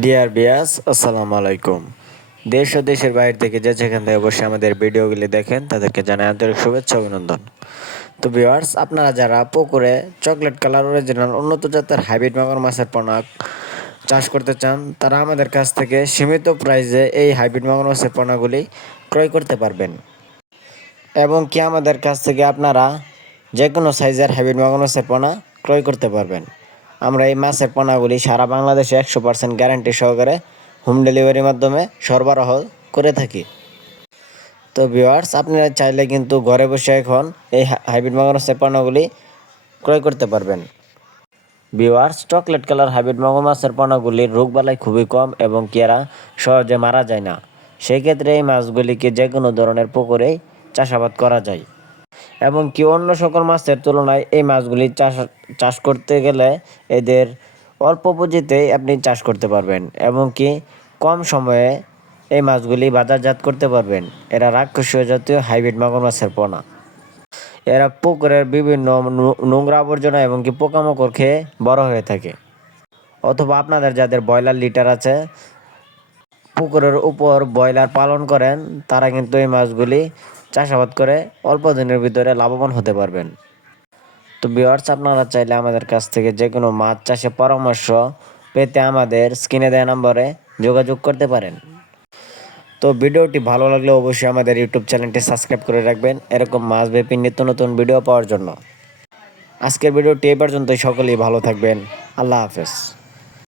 Deer বিয়াস, আসসালামু আলাইকুম। দেশ ও দেশের বাইরে থেকে যে যেখান থেকে অবশ্যই আমাদের ভিডিওগুলি দেখেন তাদেরকে জানাই আন্তরিক শুভেচ্ছা অভিনন্দন। তো ভিউয়ার্স, আপনারা যারা পুকুরে চকলেট কালার অরিজিনাল উন্নত জাতের হাইব্রিড মাগুর মাছের পোনা চাষ করতে চান, তারা আমাদের কাছ থেকে সীমিত প্রাইসে এই হাইব্রিড মাগুর মাছের পোনাগুলি ক্রয় করতে পারবেন। এবং কি আমাদের কাছ থেকে আপনারা যে কোনো সাইজের হাইব্রিড মাগুর মাছের পোনা ক্রয় করতে পারবেন। আমরা এই মাছের পোনাগুলি সারা বাংলাদেশে 100% গ্যারান্টি সহকারে হোম ডেলিভারির মাধ্যমে সরবরাহ করে থাকি। তো ভিউয়ার্স, আপনারা চাইলে কিন্তু ঘরে বসে এখন এই হাইব্রিড মাগুর মাছের পোনাগুলি ক্রয় করতে পারবেন। ভিউয়ার্স, চকলেট কালার হাইব্রিড মাগুর মাছের পোনাগুলির রোগবালাই খুবই কম এবং কি এরা সহজে মারা যায় না। সেই ক্ষেত্রে এই মাছগুলিকে যে কোনো ধরনের পুকুরেই চাষাবাদ করা যায়। এবং কি অন্য সকল মাছের তুলনায় এই মাছগুলি চাষ করতে গেলে এদের অল্প পুঁজিতেই আপনি চাষ করতে পারবেন এবং কি কম সময়ে এই মাছগুলি বাজারজাত করতে পারবেন। এরা রাক্ষসীয় জাতীয় হাইব্রিড মাগুর মাছের পোনা। এরা পুকুরের বিভিন্ন নোংরা আবর্জনা এবং কি পোকামাকড় খেয়ে বড় হয়ে থাকে। অথবা আপনাদের যাদের ব্রয়লার লিটার আছে, পুকুরের উপর ব্রয়লার পালন করেন, তারা কিন্তু এই মাছগুলি চাষাবাদ করে অল্প দিনের ভিতরে লাভবান হতে পারবেন। তো ভিউয়ার্স, আপনারা চাইলে আমাদের কাছ থেকে যে কোনো মাছ চাষে পরামর্শ পেতে আমাদের স্ক্রিনে দেওয়া নম্বরে যোগাযোগ করতে পারেন। তো ভিডিওটি ভালো লাগলে অবশ্যই আমাদের ইউটিউব চ্যানেলটি সাবস্ক্রাইব করে রাখবেন এরকম মাছব্যাপী নিত্য নতুন ভিডিও পাওয়ার জন্য। আজকের ভিডিওটি এই পর্যন্তই। সকলেই ভালো থাকবেন। আল্লাহ হাফেজ।